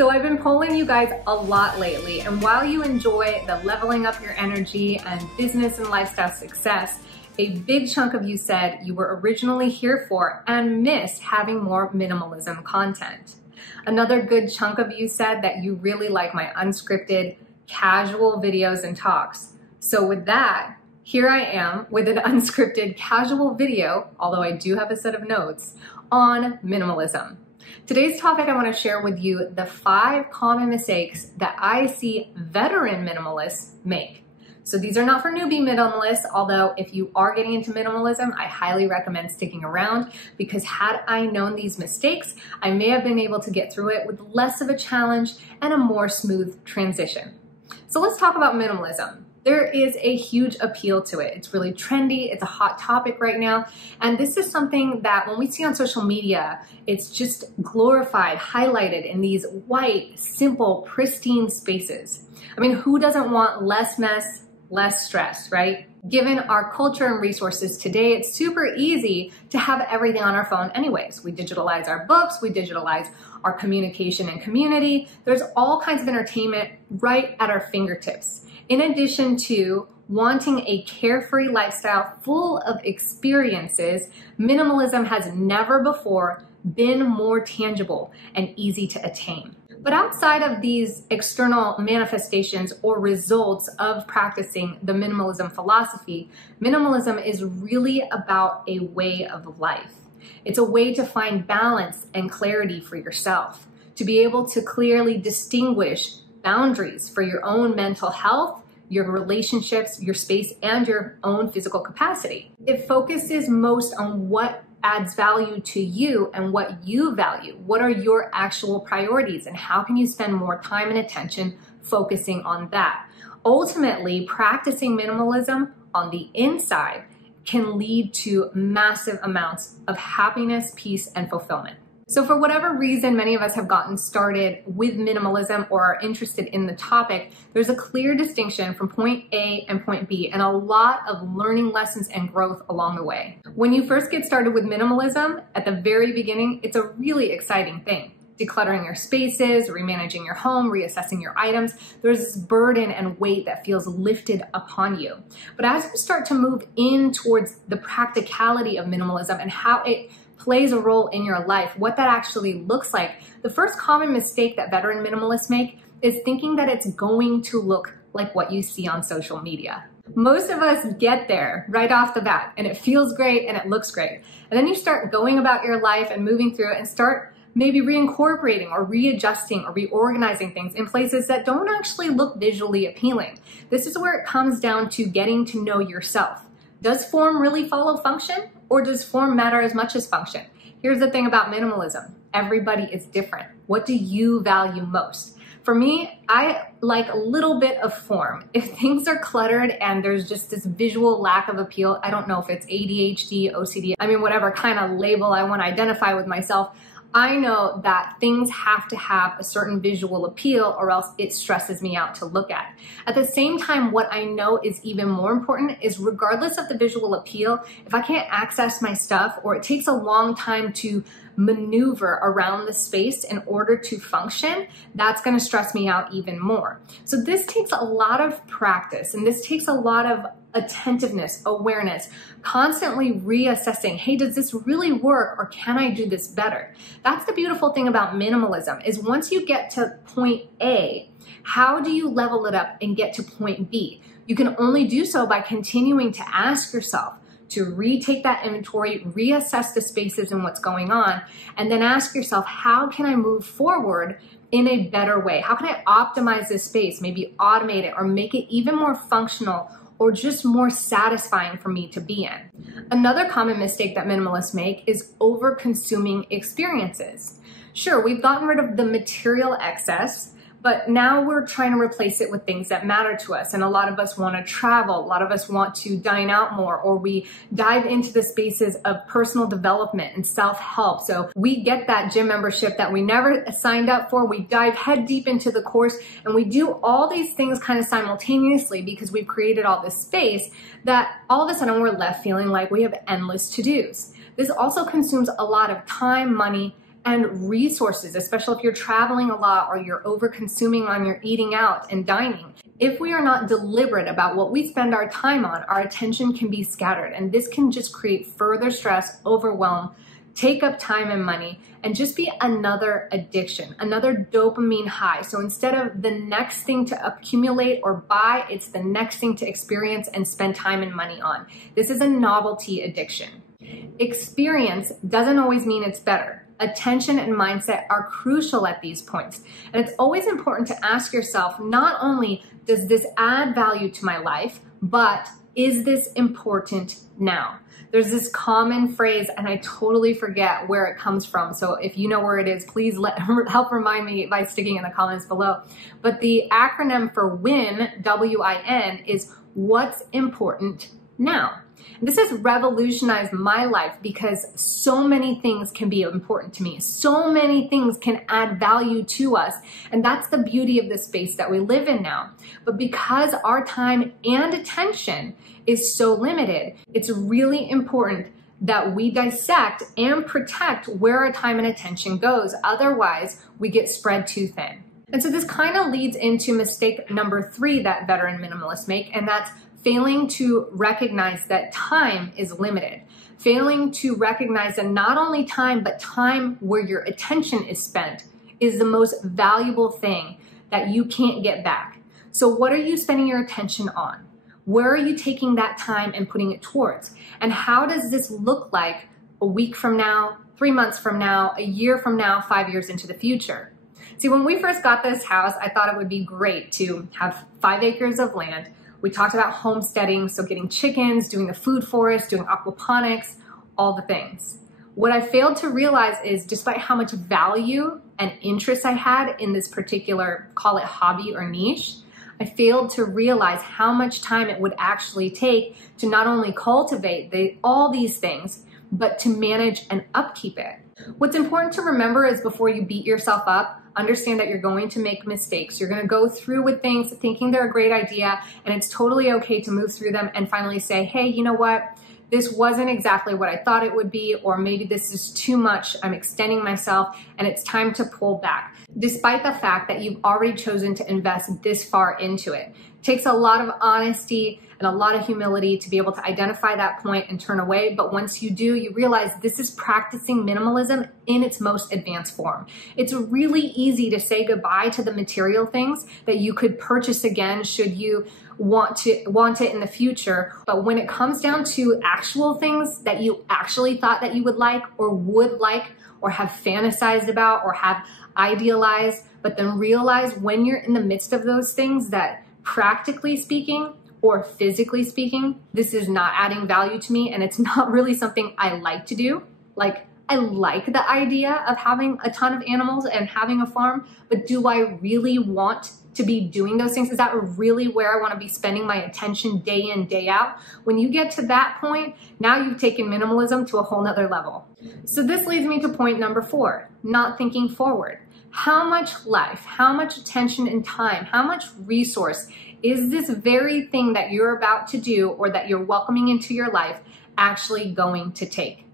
So I've been polling you guys a lot lately, and while you enjoy the leveling up your energy and business and lifestyle success, a big chunk of you said you were originally here for and missed having more minimalism content. Another good chunk of you said that you really like my unscripted, casual videos and talks. So with that, here I am with an unscripted, casual video, although I do have a set of notes, on minimalism. Today's topic, I want to share with you the 5 common mistakes that I see veteran minimalists make. So these are not for newbie minimalists, although if you are getting into minimalism, I highly recommend sticking around, because had I known these mistakes, I may have been able to get through it with less of a challenge and a more smooth transition. So let's talk about minimalism. There is a huge appeal to it. It's really trendy. It's a hot topic right now. And this is something that when we see on social media, it's just glorified, highlighted in these white, simple, pristine spaces. I mean, who doesn't want less mess, less stress, right? Given our culture and resources today, it's super easy to have everything on our phone anyways. We digitalize our books, we digitalize our communication and community. There's all kinds of entertainment right at our fingertips. In addition to wanting a carefree lifestyle full of experiences, minimalism has never before been more tangible and easy to attain. But outside of these external manifestations or results of practicing the minimalism philosophy, minimalism is really about a way of life. It's a way to find balance and clarity for yourself, to be able to clearly distinguish boundaries for your own mental health, your relationships, your space, and your own physical capacity. It focuses most on what adds value to you and what you value. What are your actual priorities, and how can you spend more time and attention focusing on that? Ultimately, practicing minimalism on the inside can lead to massive amounts of happiness, peace, and fulfillment. So for whatever reason, many of us have gotten started with minimalism or are interested in the topic, there's a clear distinction from point A and point B, and a lot of learning lessons and growth along the way. When you first get started with minimalism, at the very beginning, it's a really exciting thing. Decluttering your spaces, remanaging your home, reassessing your items, there's this burden and weight that feels lifted upon you. But as you start to move in towards the practicality of minimalism and how it plays a role in your life, what that actually looks like, the first common mistake that veteran minimalists make is thinking that it's going to look like what you see on social media. Most of us get there right off the bat, and it feels great and it looks great. And then you start going about your life and moving through it and start maybe reincorporating or readjusting or reorganizing things in places that don't actually look visually appealing. This is where it comes down to getting to know yourself. Does form really follow function, or does form matter as much as function? Here's the thing about minimalism. Everybody is different. What do you value most? For me, I like a little bit of form. If things are cluttered and there's just this visual lack of appeal, I don't know if it's ADHD, OCD, I mean, whatever kind of label I want to identify with myself, I know that things have to have a certain visual appeal or else it stresses me out to look at. At the same time, what I know is even more important is regardless of the visual appeal, if I can't access my stuff or it takes a long time to maneuver around the space in order to function, that's going to stress me out even more. So this takes a lot of practice, and this takes a lot of attentiveness, awareness, constantly reassessing, hey, does this really work, or can I do this better? That's the beautiful thing about minimalism, is once you get to point A, how do you level it up and get to point B? You can only do so by continuing to ask yourself, to retake that inventory, reassess the spaces and what's going on, and then ask yourself, how can I move forward in a better way? How can I optimize this space, maybe automate it or make it even more functional or just more satisfying for me to be in? Another common mistake that minimalists make is over-consuming experiences. Sure, we've gotten rid of the material excess, but now we're trying to replace it with things that matter to us. And a lot of us want to travel. A lot of us want to dine out more, or we dive into the spaces of personal development and self-help. So we get that gym membership that we never signed up for. We dive head deep into the course, and we do all these things kind of simultaneously because we've created all this space that all of a sudden we're left feeling like we have endless to-dos. This also consumes a lot of time, money, and resources, especially if you're traveling a lot or you're over consuming on your eating out and dining. If we are not deliberate about what we spend our time on, our attention can be scattered, and this can just create further stress, overwhelm, take up time and money, and just be another addiction, another dopamine high. So instead of the next thing to accumulate or buy, it's the next thing to experience and spend time and money on. This is a novelty addiction. Experience doesn't always mean it's better. Attention and mindset are crucial at these points. And it's always important to ask yourself, not only does this add value to my life, but is this important now? There's this common phrase, and I totally forget where it comes from. So if you know where it is, please help remind me by sticking in the comments below. But the acronym for WIN, W-I-N, is what's important now. This has revolutionized my life because so many things can be important to me. So many things can add value to us. And that's the beauty of the space that we live in now. But because our time and attention is so limited, it's really important that we dissect and protect where our time and attention goes. Otherwise, we get spread too thin. And so this kind of leads into mistake number 3 that veteran minimalists make, and that's failing to recognize that time is limited. Failing to recognize that not only time, but time where your attention is spent is the most valuable thing that you can't get back. So what are you spending your attention on? Where are you taking that time and putting it towards? And how does this look like a week from now, 3 months from now, a year from now, 5 years into the future? See, when we first got this house, I thought it would be great to have 5 acres of land. We talked about homesteading, so getting chickens, doing the food forest, doing aquaponics, all the things. What I failed to realize is despite how much value and interest I had in this particular, call it hobby or niche, I failed to realize how much time it would actually take to not only cultivate all these things, but to manage and upkeep it. What's important to remember is before you beat yourself up, understand that you're going to make mistakes. You're going to go through with things thinking they're a great idea, and it's totally okay to move through them and finally say, hey, you know what? This wasn't exactly what I thought it would be, or maybe this is too much. I'm extending myself and it's time to pull back. Despite the fact that you've already chosen to invest this far into it. It takes a lot of honesty and a lot of humility to be able to identify that point and turn away. But once you do, you realize this is practicing minimalism in its most advanced form. It's really easy to say goodbye to the material things that you could purchase again should you want it in the future. But when it comes down to actual things that you actually thought that you would like or have fantasized about or have idealized, but then realize when you're in the midst of those things that practically speaking or physically speaking, this is not adding value to me and it's not really something I like to do. Like, I like the idea of having a ton of animals and having a farm, but do I really want to be doing those things? Is that really where I want to be spending my attention day in, day out? When you get to that point, now you've taken minimalism to a whole nother level. So this leads me to point number 4, not thinking forward. How much life, how much attention and time, how much resource is this very thing that you're about to do or that you're welcoming into your life actually going to take?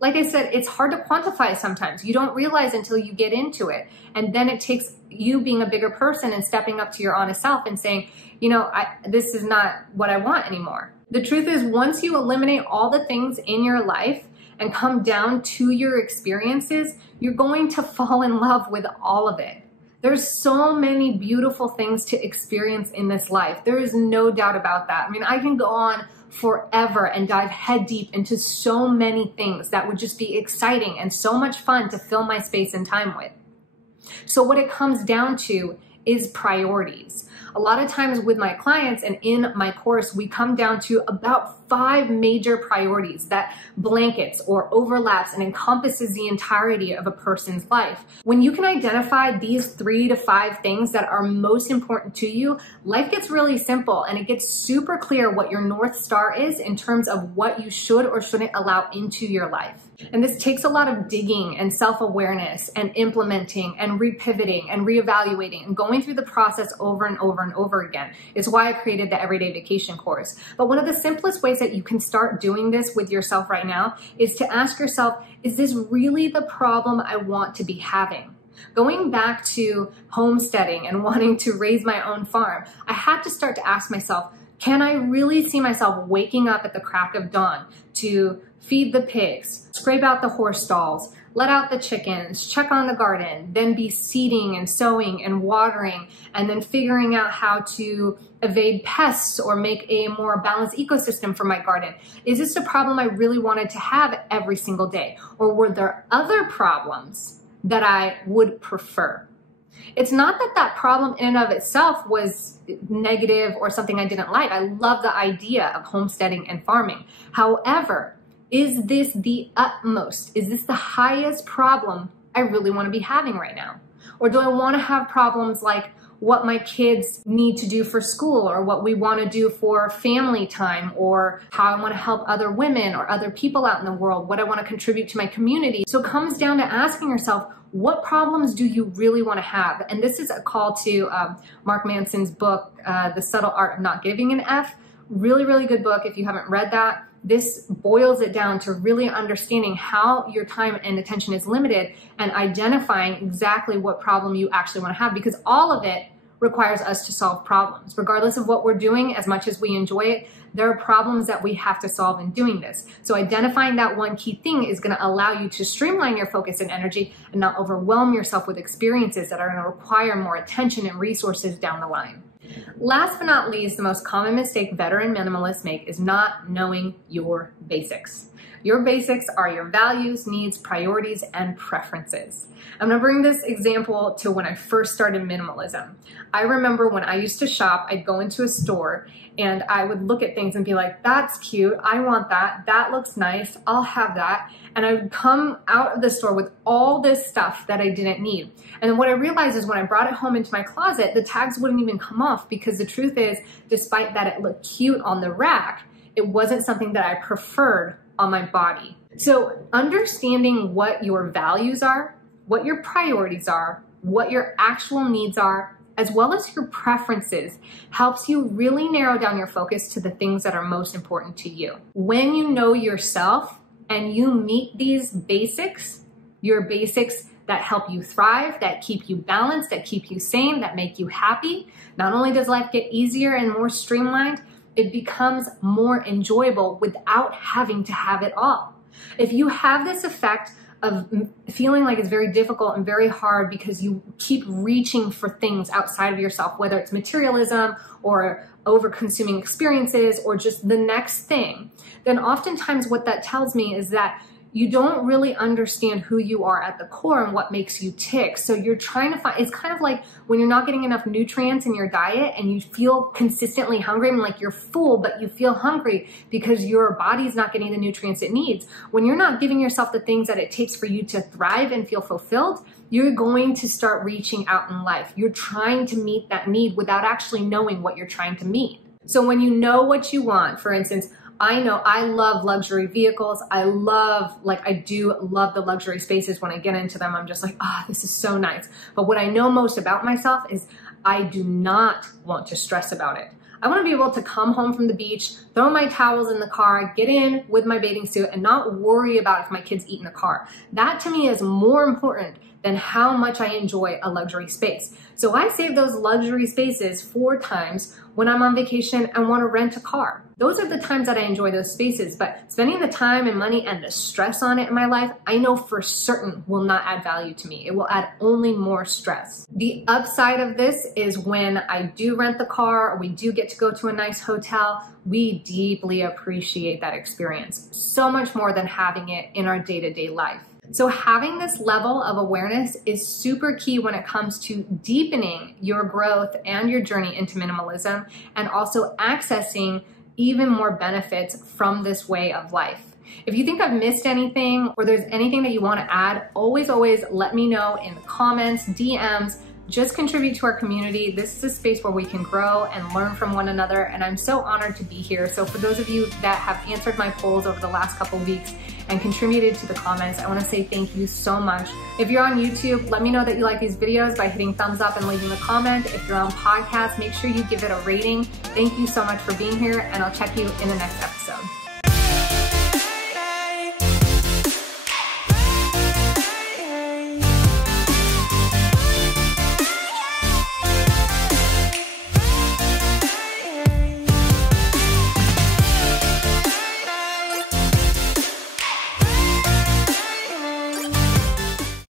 Like I said, it's hard to quantify sometimes. You don't realize until you get into it. And then it takes you being a bigger person and stepping up to your honest self and saying, you know, this is not what I want anymore. The truth is, once you eliminate all the things in your life and come down to your experiences, you're going to fall in love with all of it. There's so many beautiful things to experience in this life. There is no doubt about that. I mean, I can go on forever and dive head deep into so many things that would just be exciting and so much fun to fill my space and time with. So what it comes down to is priorities. A lot of times with my clients and in my course, we come down to about 5 major priorities that blankets or overlaps and encompasses the entirety of a person's life. When you can identify these 3 to 5 things that are most important to you, life gets really simple and it gets super clear what your North Star is in terms of what you should or shouldn't allow into your life. And this takes a lot of digging and self-awareness and implementing and repivoting and reevaluating and going through the process over and over and over again. It's why I created the Everyday Vacation course. But one of the simplest ways ways that you can start doing this with yourself right now is to ask yourself, is this really the problem I want to be having? Going back to homesteading and wanting to raise my own farm, I had to start to ask myself, can I really see myself waking up at the crack of dawn to feed the pigs, scrape out the horse stalls, let out the chickens, check on the garden, then be seeding and sowing and watering, and then figuring out how to evade pests or make a more balanced ecosystem for my garden? Is this a problem I really wanted to have every single day? Or were there other problems that I would prefer? It's not that that problem in and of itself was negative or something I didn't like. I love the idea of homesteading and farming. However, is this the utmost? Is this the highest problem I really want to be having right now? Or do I want to have problems like what my kids need to do for school, or what we want to do for family time, or how I want to help other women or other people out in the world, what I want to contribute to my community? So it comes down to asking yourself, what problems do you really want to have? And this is a call to Mark Manson's book, The Subtle Art of Not Giving an F. Really, really good book if you haven't read that. This boils it down to really understanding how your time and attention is limited and identifying exactly what problem you actually want to have, because all of it requires us to solve problems. Regardless of what we're doing, as much as we enjoy it, there are problems that we have to solve in doing this. So identifying that one key thing is going to allow you to streamline your focus and energy and not overwhelm yourself with experiences that are going to require more attention and resources down the line. Last but not least, the most common mistake veteran minimalists make is not knowing your basics. Your basics are your values, needs, priorities, and preferences. I'm gonna bring this example to when I first started minimalism. I remember when I used to shop, I'd go into a store and I would look at things and be like, that's cute, I want that, that looks nice, I'll have that. And I would come out of the store with all this stuff that I didn't need. And then what I realized is when I brought it home into my closet, the tags wouldn't even come off, because the truth is, despite that it looked cute on the rack, it wasn't something that I preferred on my body. So understanding what your values are, what your priorities are, what your actual needs are, as well as your preferences, helps you really narrow down your focus to the things that are most important to you. When you know yourself and you meet these basics, your basics that help you thrive, that keep you balanced, that keep you sane, that make you happy, not only does life get easier and more streamlined, it becomes more enjoyable without having to have it all. If you have this effect of feeling like it's very difficult and very hard because you keep reaching for things outside of yourself, whether it's materialism or over-consuming experiences or just the next thing, then oftentimes what that tells me is that you don't really understand who you are at the core and what makes you tick. So you're trying to find, it's kind of like when you're not getting enough nutrients in your diet and you feel consistently hungry and like you're full, but you feel hungry because your body's not getting the nutrients it needs. When you're not giving yourself the things that it takes for you to thrive and feel fulfilled, you're going to start reaching out in life. You're trying to meet that need without actually knowing what you're trying to meet. So when you know what you want, for instance, I know I love luxury vehicles. I do love the luxury spaces. When I get into them, I'm just like, oh, this is so nice. But what I know most about myself is I do not want to stress about it. I want to be able to come home from the beach, throw my towels in the car, get in with my bathing suit, and not worry about if my kids eat in the car. That to me is more important than how much I enjoy a luxury space. So I save those luxury spaces for times when I'm on vacation and want to rent a car. Those are the times that I enjoy those spaces, but spending the time and money and the stress on it in my life, I know for certain will not add value to me. It will add only more stress. The upside of this is when I do rent the car or we do get to go to a nice hotel, we deeply appreciate that experience, so much more than having it in our day-to-day life. So having this level of awareness is super key when it comes to deepening your growth and your journey into minimalism, and also accessing even more benefits from this way of life. If you think I've missed anything or there's anything that you want to add, always let me know in the comments, DMs. Just contribute to our community. This is a space where we can grow and learn from one another, and I'm so honored to be here. So for those of you that have answered my polls over the last couple of weeks and contributed to the comments, I want to say thank you so much. If you're on YouTube, let me know that you like these videos by hitting thumbs up and leaving a comment. If you're on podcast, make sure you give it a rating. Thank you so much for being here, and I'll check you in the next episode.